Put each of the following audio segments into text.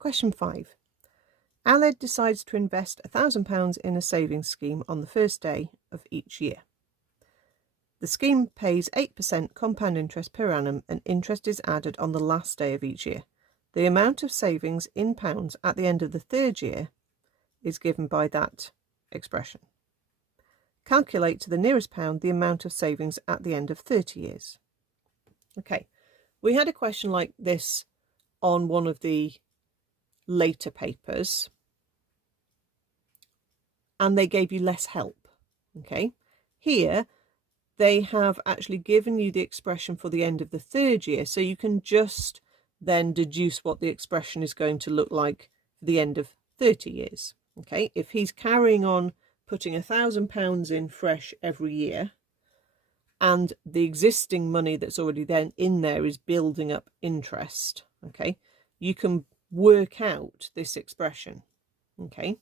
Question 5. Aled decides to invest £1,000 in a savings scheme on the first day of each year. The scheme pays 8% compound interest per annum, and interest is added on the last day of each year. The amount of savings in pounds at the end of the third year is given by that expression. Calculate to the nearest pound the amount of savings at the end of 30 years. Okay, we had a question like this on one of the later papers, and they gave you less help. Okay, here they have actually given you the expression for the end of the third year, so you can just then deduce what the expression is going to look like for the end of 30 years. Okay, if he's carrying on putting £1,000 in fresh every year, and the existing money that's already then in there is building up interest, okay, you can work out this expression. Okay,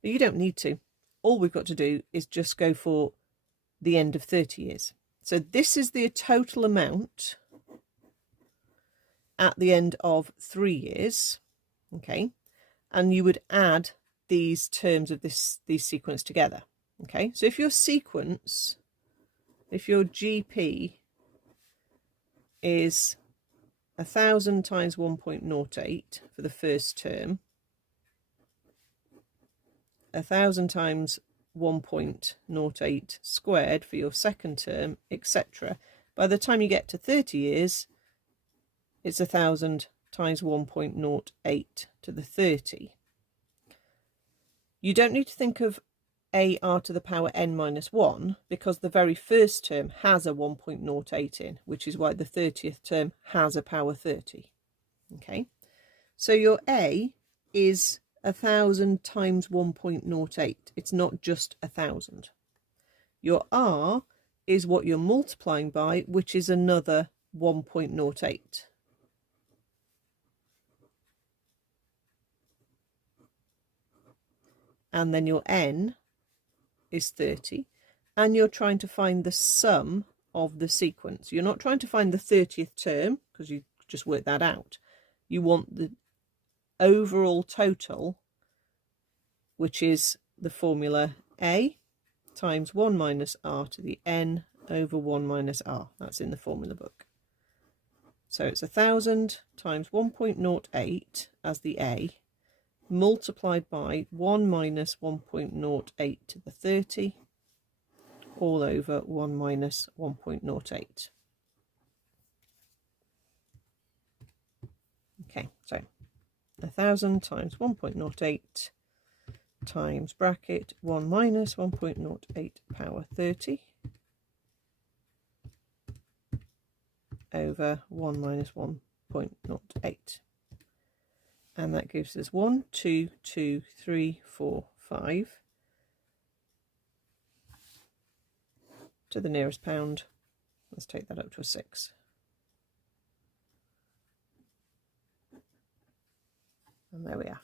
but you don't need to. All we've got to do is just go for the end of 30 years. So this is the total amount at the end of 3 years, okay, and you would add these terms of these sequence together. Okay, so if your GP is 1,000 times 1.08 for the first term, 1,000 times 1.08 squared for your second term, etc. By the time you get to 30 years, it's 1,000 times 1.08 to the 30. You don't need to think of AR to the power n minus 1, because the very first term has a 1.08 in, which is why the 30th term has a power 30. Okay, so your A is 1,000 times 1.08. It's not just 1,000. Your R is what you're multiplying by, which is another 1.08. And then your N is 30. And you're trying to find the sum of the sequence. You're not trying to find the 30th term, because you just worked that out. You want the overall total, which is the formula A times 1 minus R to the N over 1 minus R. That's in the formula book. So it's 1,000 times 1.08 as the A, multiplied by 1 minus 1.08 to the 30, all over 1 minus 1.08. Okay, so 1,000 times 1.08 times bracket 1 minus 1.08 power 30 over 1 minus 1.08. And that gives us 1, 2, 2, 3, 4, 5 to the nearest pound. Let's take that up to a 6. And there we are.